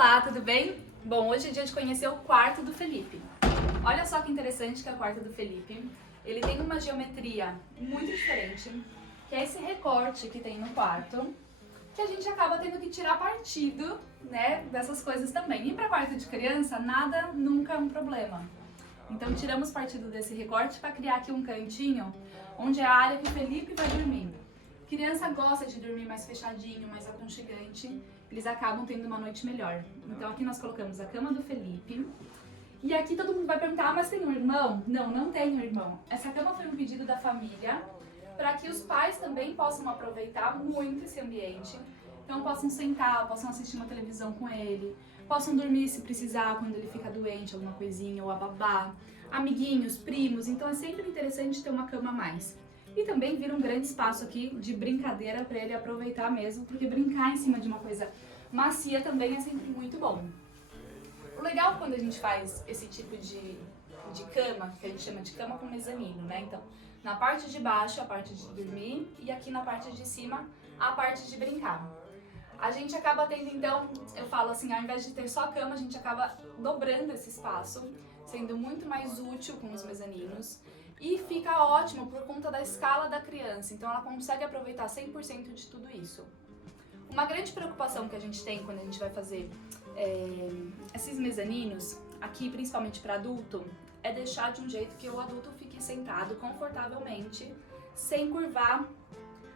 Olá, tudo bem? Bom, hoje é dia de conhecer o quarto do Felipe. Olha só que interessante que é o quarto do Felipe. Ele tem uma geometria muito diferente, que é esse recorte que tem no quarto, que a gente acaba tendo que tirar partido, né, dessas coisas também. E para quarto de criança, nada nunca é um problema. Então tiramos partido desse recorte para criar aqui um cantinho, onde é a área que o Felipe vai dormir. Criança gosta de dormir mais fechadinho, mais aconchegante, eles acabam tendo uma noite melhor. Então aqui nós colocamos a cama do Felipe. E aqui todo mundo vai perguntar, mas tem um irmão? Não, não tem um irmão. Essa cama foi um pedido da família, para que os pais também possam aproveitar muito esse ambiente. Então possam sentar, possam assistir uma televisão com ele, possam dormir se precisar quando ele fica doente, alguma coisinha, ou a babá, amiguinhos, primos. Então é sempre interessante ter uma cama a mais. E também vira um grande espaço aqui de brincadeira para ele aproveitar mesmo, porque brincar em cima de uma coisa macia também é sempre muito bom. O legal quando a gente faz esse tipo de cama, que a gente chama de cama com mezanino, né? Então, na parte de baixo a parte de dormir e aqui na parte de cima a parte de brincar. A gente acaba tendo então, eu falo assim, ao invés de ter só a cama, a gente acaba dobrando esse espaço, sendo muito mais útil com os mezaninos. E fica ótimo por conta da escala da criança, então ela consegue aproveitar 100% de tudo isso. Uma grande preocupação que a gente tem quando a gente vai fazer esses mezaninos, aqui principalmente para adulto, é deixar de um jeito que o adulto fique sentado confortavelmente, sem curvar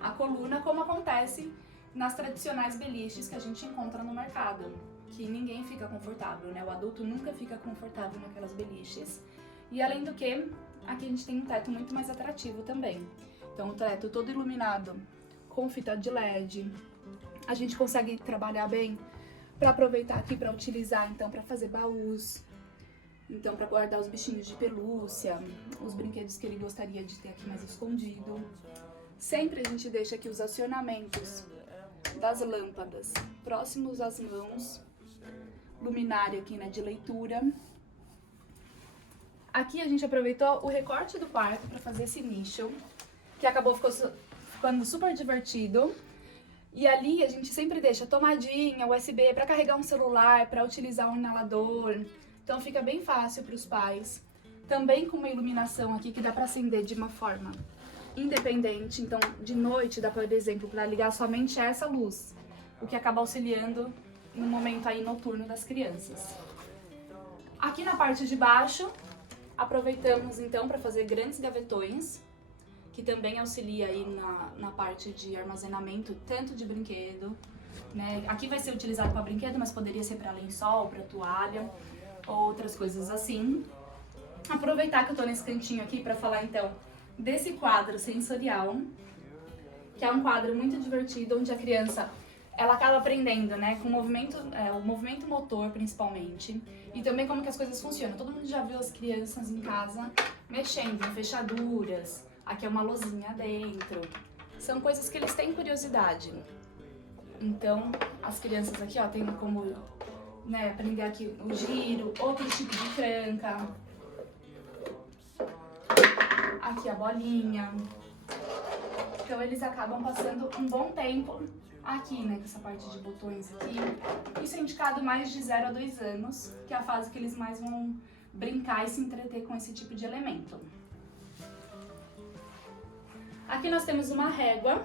a coluna, como acontece nas tradicionais beliches que a gente encontra no mercado, que ninguém fica confortável, né? O adulto nunca fica confortável naquelas beliches. E além do que, aqui a gente tem um teto muito mais atrativo também. Então o teto todo iluminado com fita de LED. A gente consegue trabalhar bem para aproveitar aqui para utilizar então para fazer baús. Então para guardar os bichinhos de pelúcia, os brinquedos que ele gostaria de ter aqui mais escondido. Sempre a gente deixa aqui os acionamentos das lâmpadas próximos às mãos. Luminária aqui, né, de leitura. Aqui a gente aproveitou o recorte do quarto para fazer esse nicho, que acabou ficando super divertido. E ali a gente sempre deixa tomadinha, USB para carregar um celular, para utilizar um inalador. Então fica bem fácil para os pais. Também com uma iluminação aqui que dá para acender de uma forma independente. Então de noite dá, por exemplo, para ligar somente essa luz, o que acaba auxiliando no momento aí noturno das crianças. Aqui na parte de baixo, aproveitamos então para fazer grandes gavetões, que também auxilia aí na parte de armazenamento, tanto de brinquedo, né? Aqui vai ser utilizado para brinquedo, mas poderia ser para lençol, para toalha, outras coisas assim. Aproveitar que eu tô nesse cantinho aqui para falar então desse quadro sensorial, que é um quadro muito divertido, onde a criança ela acaba aprendendo, né, com o movimento motor principalmente, e também como que as coisas funcionam. Todo mundo já viu as crianças em casa mexendo em fechaduras, aqui é uma lousinha dentro. São coisas que eles têm curiosidade. Então, as crianças aqui, ó, tem como, né, aprender aqui o giro, outro tipo de tranca. Aqui a bolinha. Então eles acabam passando um bom tempo aqui, né, com essa parte de botões aqui. Isso é indicado mais de 0 a 2 anos, que é a fase que eles mais vão brincar e se entreter com esse tipo de elemento. Aqui nós temos uma régua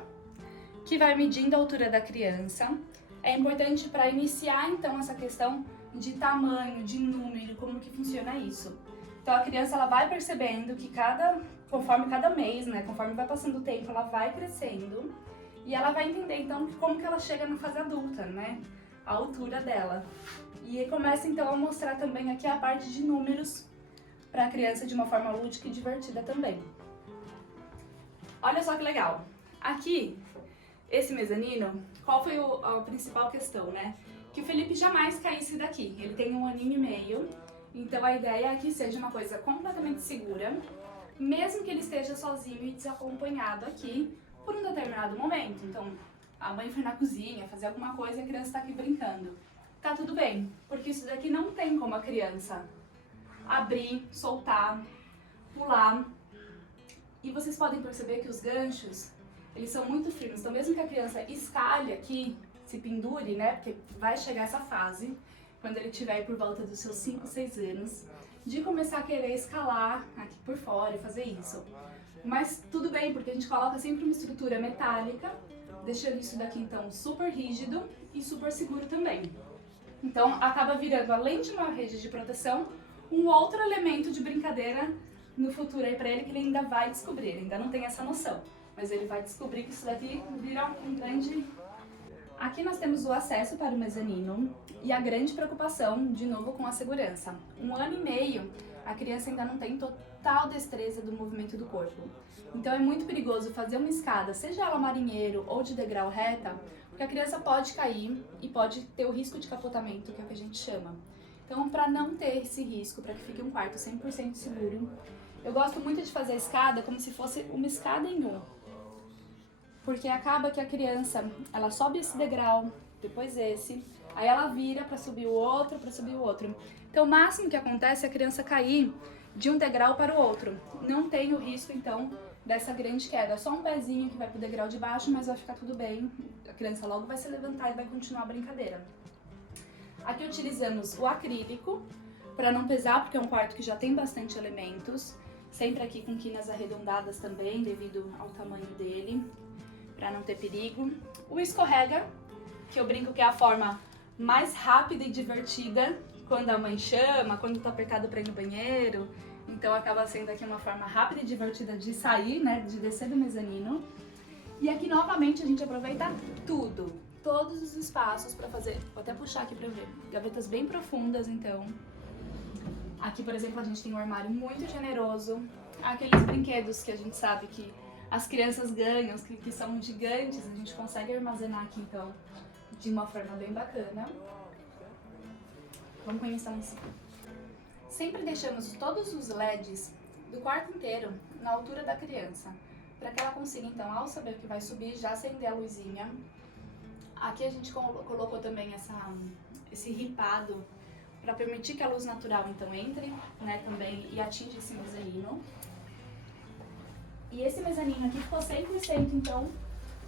que vai medindo a altura da criança. É importante para iniciar então essa questão de tamanho, de número, como que funciona isso. Então a criança ela vai percebendo que conforme cada mês, né, conforme vai passando o tempo, ela vai crescendo e ela vai entender então como que ela chega na fase adulta, né, a altura dela. E começa então a mostrar também aqui a parte de números para a criança de uma forma lúdica e divertida também. Olha só que legal. Aqui, esse mezanino, qual foi a principal questão, né? Que o Felipe jamais caísse daqui. Ele tem 1 aninho e meio. Então a ideia é que seja uma coisa completamente segura, mesmo que ele esteja sozinho e desacompanhado aqui por um determinado momento. Então a mãe foi na cozinha fazer alguma coisa e a criança está aqui brincando. Tá tudo bem, porque isso daqui não tem como a criança abrir, soltar, pular. E vocês podem perceber que os ganchos, eles são muito firmes. Então mesmo que a criança escalhe aqui, se pendure, né, porque vai chegar essa fase, quando ele tiver por volta dos seus 5, 6 anos, de começar a querer escalar aqui por fora e fazer isso. Mas tudo bem, porque a gente coloca sempre uma estrutura metálica, deixando isso daqui então super rígido e super seguro também. Então acaba virando, além de uma rede de proteção, um outro elemento de brincadeira no futuro aí pra ele que ele ainda vai descobrir, ele ainda não tem essa noção. Mas ele vai descobrir que isso daqui vira um grande... Aqui nós temos o acesso para o mezanino e a grande preocupação, de novo, com a segurança. 1 ano e meio, a criança ainda não tem total destreza do movimento do corpo. Então é muito perigoso fazer uma escada, seja ela marinheiro ou de degrau reta, porque a criança pode cair e pode ter o risco de capotamento, que é o que a gente chama. Então, para não ter esse risco, para que fique um quarto 100% seguro, eu gosto muito de fazer a escada como se fosse uma escada em U. Porque acaba que a criança, ela sobe esse degrau, depois esse, aí ela vira para subir o outro, para subir o outro. Então, o máximo que acontece é a criança cair de um degrau para o outro. Não tem o risco, então, dessa grande queda. Só um pezinho que vai pro degrau de baixo, mas vai ficar tudo bem. A criança logo vai se levantar e vai continuar a brincadeira. Aqui utilizamos o acrílico, para não pesar, porque é um quarto que já tem bastante elementos. Sempre aqui com quinas arredondadas também, devido ao tamanho dele, para não ter perigo. O escorrega, que eu brinco que é a forma mais rápida e divertida quando a mãe chama, quando tá apertado para ir no banheiro. Então acaba sendo aqui uma forma rápida e divertida de sair, né, de descer do mezanino. E aqui novamente a gente aproveita tudo, todos os espaços para fazer, vou até puxar aqui para ver, gavetas bem profundas então. Aqui, por exemplo, a gente tem um armário muito generoso, aqueles brinquedos que a gente sabe que as crianças ganham, que são gigantes, a gente consegue armazenar aqui então de uma forma bem bacana. Vamos conhecer um cima. Sempre deixamos todos os LEDs do quarto inteiro na altura da criança, para que ela consiga então, ao saber que vai subir, já acender a luzinha. Aqui a gente colocou também esse ripado para permitir que a luz natural então entre, né, também e atinja esse mezanino. E esse mezanino aqui ficou 100% então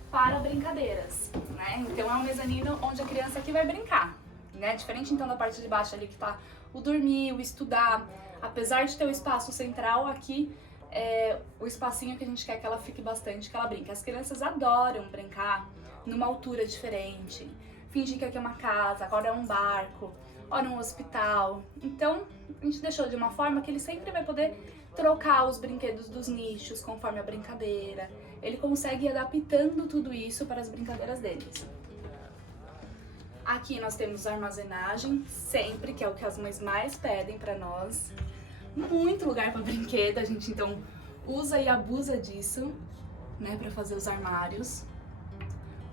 para brincadeiras, né? Então é um mezanino onde a criança aqui vai brincar, né? Diferente então da parte de baixo ali que tá o dormir, o estudar. Apesar de ter o espaço central, aqui é o espacinho que a gente quer que ela fique bastante, que ela brinque. As crianças adoram brincar numa altura diferente, fingir que aqui é uma casa, agora é um barco, ou num hospital. Então, a gente deixou de uma forma que ele sempre vai poder trocar os brinquedos dos nichos conforme a brincadeira. Ele consegue ir adaptando tudo isso para as brincadeiras deles. Aqui nós temos armazenagem, sempre, que é o que as mães mais pedem para nós. Muito lugar para brinquedo, a gente então usa e abusa disso, né, para fazer os armários.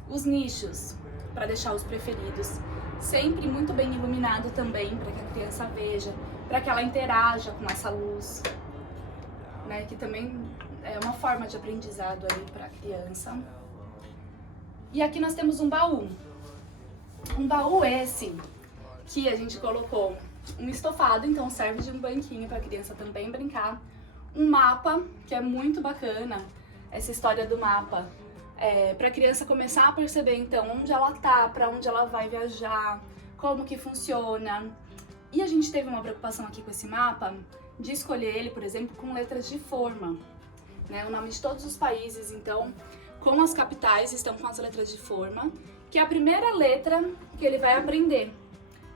Os nichos, para deixar os preferidos, sempre muito bem iluminado também, para que a criança veja, para que ela interaja com essa luz, né, que também é uma forma de aprendizado aí para a criança. E aqui nós temos um baú. Um baú esse que a gente colocou um estofado, então serve de um banquinho para a criança também brincar. Um mapa, que é muito bacana, essa história do mapa. Para a criança começar a perceber então onde ela tá, para onde ela vai viajar, como que funciona. E a gente teve uma preocupação aqui com esse mapa de escolher ele, por exemplo, com letras de forma, né? O nome de todos os países, então, com as capitais estão com as letras de forma, que é a primeira letra que ele vai aprender.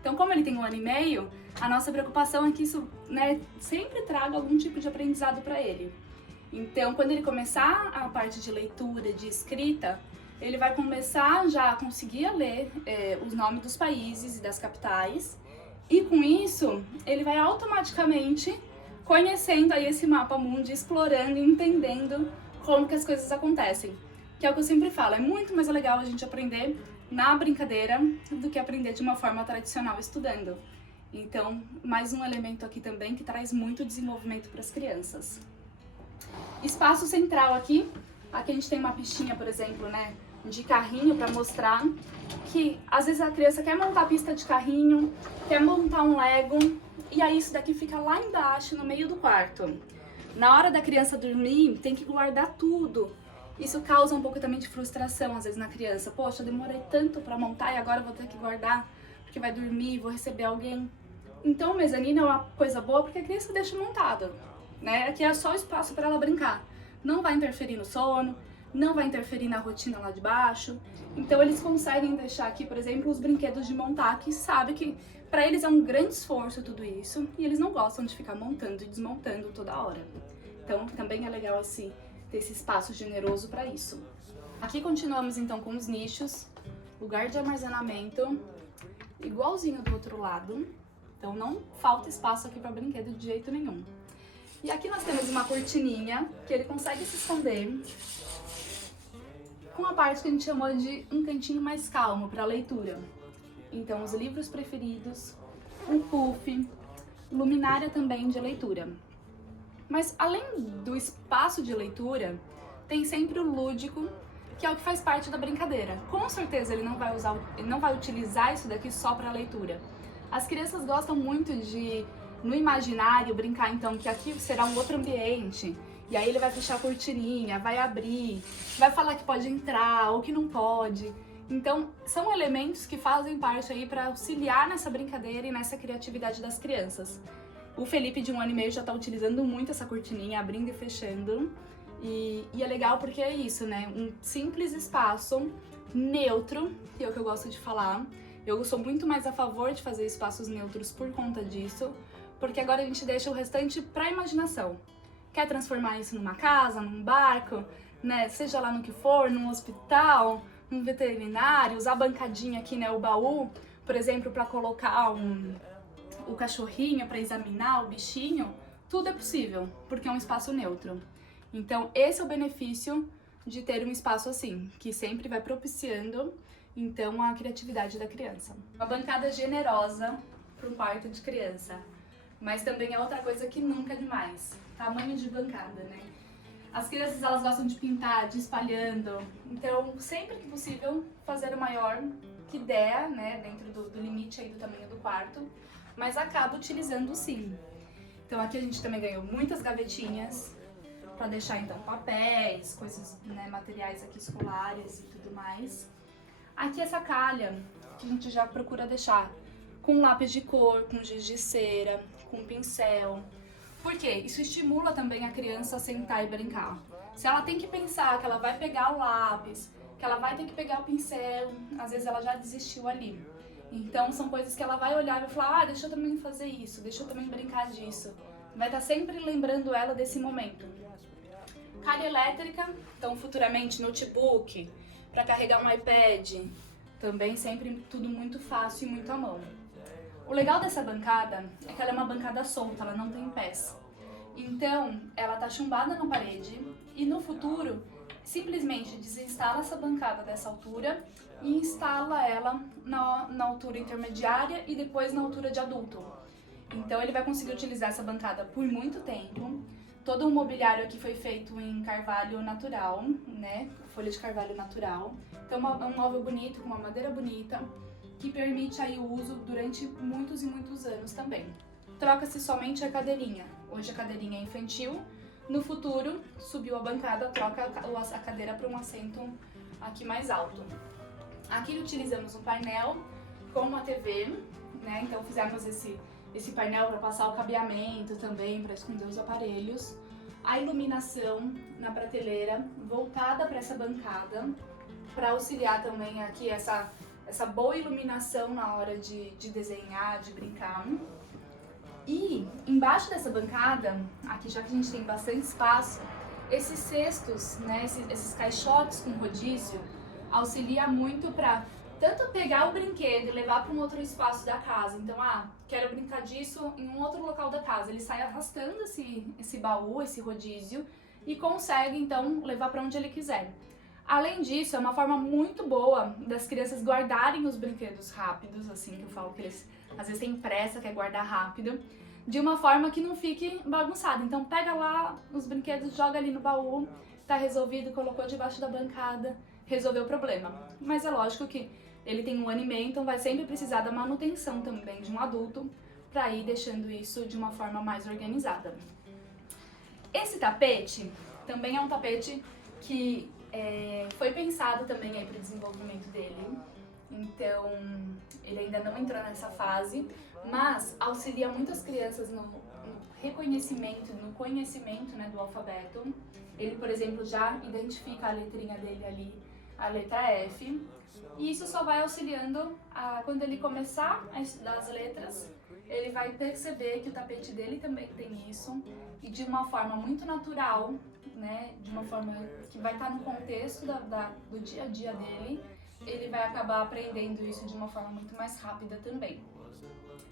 Então, como ele tem 1 ano e meio, a nossa preocupação é que isso, né, sempre traga algum tipo de aprendizado para ele. Então, quando ele começar a parte de leitura, de escrita, ele vai começar já a conseguir ler os nomes dos países e das capitais. E com isso, ele vai automaticamente conhecendo aí esse mapa mundi, explorando e entendendo como que as coisas acontecem. Que é o que eu sempre falo, é muito mais legal a gente aprender na brincadeira do que aprender de uma forma tradicional estudando. Então, mais um elemento aqui também que traz muito desenvolvimento para as crianças. Espaço central aqui a gente tem uma pistinha, por exemplo, né, de carrinho para mostrar que às vezes a criança quer montar a pista de carrinho, quer montar um Lego, e aí isso daqui fica lá embaixo, no meio do quarto. Na hora da criança dormir, tem que guardar tudo. Isso causa um pouco também de frustração, às vezes, na criança. Poxa, eu demorei tanto para montar e agora eu vou ter que guardar. porque vai dormir, vou receber alguém. Então o mezanino é uma coisa boa porque a criança deixa montado, né? Aqui é só espaço para ela brincar. Não vai interferir no sono, não vai interferir na rotina lá de baixo. Então eles conseguem deixar aqui, por exemplo, os brinquedos de montar, que sabe que para eles é um grande esforço tudo isso, e eles não gostam de ficar montando e desmontando toda hora. Então também é legal ter esse espaço generoso para isso. Aqui continuamos então com os nichos, lugar de armazenamento, igualzinho do outro lado. Então não falta espaço aqui para brinquedo de jeito nenhum. E aqui nós temos uma cortininha que ele consegue se esconder com a parte que a gente chamou de um cantinho mais calmo para leitura. Então os livros preferidos, um puff, luminária também de leitura. Mas além do espaço de leitura, tem sempre o lúdico, que é o que faz parte da brincadeira. Com certeza ele não vai utilizar isso daqui só para leitura. As crianças gostam muito de, no imaginário, brincar então que aqui será um outro ambiente. E aí ele vai fechar a cortininha, vai abrir, vai falar que pode entrar ou que não pode. Então são elementos que fazem parte aí para auxiliar nessa brincadeira e nessa criatividade das crianças. O Felipe de 1 ano e meio já está utilizando muito essa cortininha, abrindo e fechando. E é legal porque é isso, né? Um simples espaço neutro, que é o que eu gosto de falar. Eu sou muito mais a favor de fazer espaços neutros por conta disso, porque agora a gente deixa o restante para a imaginação. Quer transformar isso numa casa, num barco, né? Seja lá no que for, num hospital, num veterinário, usar a bancadinha aqui, né? O baú, por exemplo, para colocar o cachorrinho, para examinar o bichinho, tudo é possível, porque é um espaço neutro. Então, esse é o benefício de ter um espaço assim, que sempre vai propiciando, então, a criatividade da criança. Uma bancada generosa para um quarto de criança, mas também é outra coisa que nunca é demais, tamanho de bancada, né? As crianças, elas gostam de pintar, de ir espalhando, então, sempre que possível, fazer o maior que der, né, dentro do limite aí do tamanho do quarto, mas acaba utilizando sim. Então, aqui a gente também ganhou muitas gavetinhas, para deixar então papéis, coisas, né, materiais aqui escolares e tudo mais. Aqui essa calha que a gente já procura deixar com lápis de cor, com giz de cera, com pincel. Por quê? Isso estimula também a criança a sentar e brincar. Se ela tem que pensar que ela vai pegar o lápis, que ela vai ter que pegar o pincel, às vezes ela já desistiu ali. Então são coisas que ela vai olhar e vai falar, deixa eu também fazer isso, deixa eu também brincar disso. Vai estar sempre lembrando ela desse momento. Calha elétrica, então futuramente notebook, para carregar um iPad, também sempre tudo muito fácil e muito à mão. O legal dessa bancada é que ela é uma bancada solta, ela não tem pés. Então, ela tá chumbada na parede e no futuro, simplesmente desinstala essa bancada dessa altura e instala ela na altura intermediária e depois na altura de adulto. Então, ele vai conseguir utilizar essa bancada por muito tempo. Todo o mobiliário aqui foi feito em carvalho natural, né? Folha de carvalho natural. Então é um móvel bonito, com uma madeira bonita, que permite aí o uso durante muitos e muitos anos também. Troca-se somente a cadeirinha. Hoje a cadeirinha é infantil. No futuro, subiu a bancada, troca a cadeira para um assento aqui mais alto. Aqui utilizamos um painel com uma TV, né? Então fizemos esse painel para passar o cabeamento também, para esconder os aparelhos. A iluminação na prateleira voltada para essa bancada, para auxiliar também aqui essa boa iluminação na hora de desenhar, de brincar. E embaixo dessa bancada, aqui já que a gente tem bastante espaço, esses cestos, né, esses caixotes com rodízio, auxilia muito para tanto pegar o brinquedo e levar para um outro espaço da casa. Então, quero brincar disso em um outro local da casa. Ele sai arrastando esse baú, esse rodízio, e consegue, então, levar para onde ele quiser. Além disso, é uma forma muito boa das crianças guardarem os brinquedos rápidos, assim, que eu falo que eles às vezes têm pressa, quer guardar rápido, de uma forma que não fique bagunçado. Então, pega lá os brinquedos, joga ali no baú, tá resolvido, colocou debaixo da bancada, resolveu o problema. Mas é lógico que ele tem 1 ano e meio, então vai sempre precisar da manutenção também de um adulto para ir deixando isso de uma forma mais organizada. Esse tapete também é um tapete que foi pensado também para o desenvolvimento dele. então ele ainda não entrou nessa fase, mas auxilia muitas crianças no reconhecimento, no conhecimento, né, do alfabeto. Ele, por exemplo, já identifica a letrinha dele ali, a letra F, e isso só vai auxiliando quando ele começar a estudar as letras, ele vai perceber que o tapete dele também tem isso, e de uma forma muito natural, né, de uma forma que vai estar no contexto do dia a dia dele, ele vai acabar aprendendo isso de uma forma muito mais rápida também.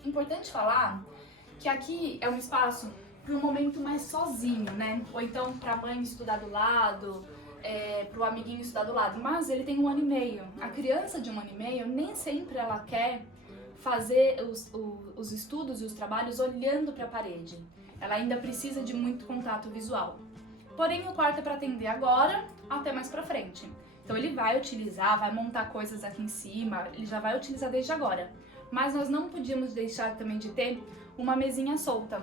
Importante falar que aqui é um espaço para um momento mais sozinho, né? Ou então para a mãe estudar do lado, para o amiguinho estudar do lado. Mas ele tem 1 ano e meio. A criança de 1 ano e meio nem sempre ela quer fazer os estudos e os trabalhos olhando para a parede. Ela ainda precisa de muito contato visual. Porém, o quarto é para atender agora até mais para frente. Então ele vai utilizar, vai montar coisas aqui em cima, ele já vai utilizar desde agora. Mas nós não podíamos deixar também de ter uma mesinha solta.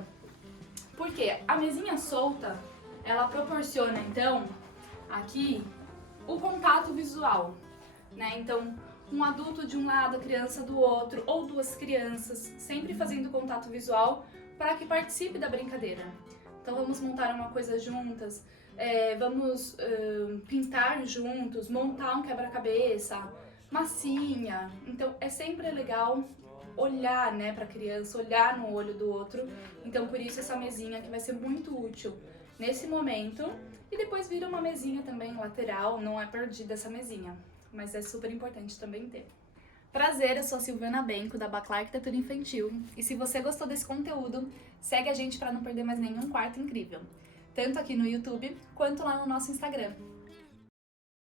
Por quê? A mesinha solta, ela proporciona, então, aqui, o contato visual, né? Então, um adulto de um lado, a criança do outro, ou 2 crianças, sempre fazendo contato visual para que participe da brincadeira. Então, vamos montar uma coisa juntas, vamos pintar juntos, montar um quebra-cabeça, massinha. Então, é sempre legal olhar, né, para a criança, olhar no olho do outro. Então, por isso essa mesinha que vai ser muito útil nesse momento. E depois vira uma mesinha também lateral, não é perdida essa mesinha, mas é super importante também ter. Prazer, eu sou a Silvana Benco, da Baclar Arquitetura Infantil. E se você gostou desse conteúdo, segue a gente para não perder mais nenhum quarto incrível. Tanto aqui no YouTube, quanto lá no nosso Instagram.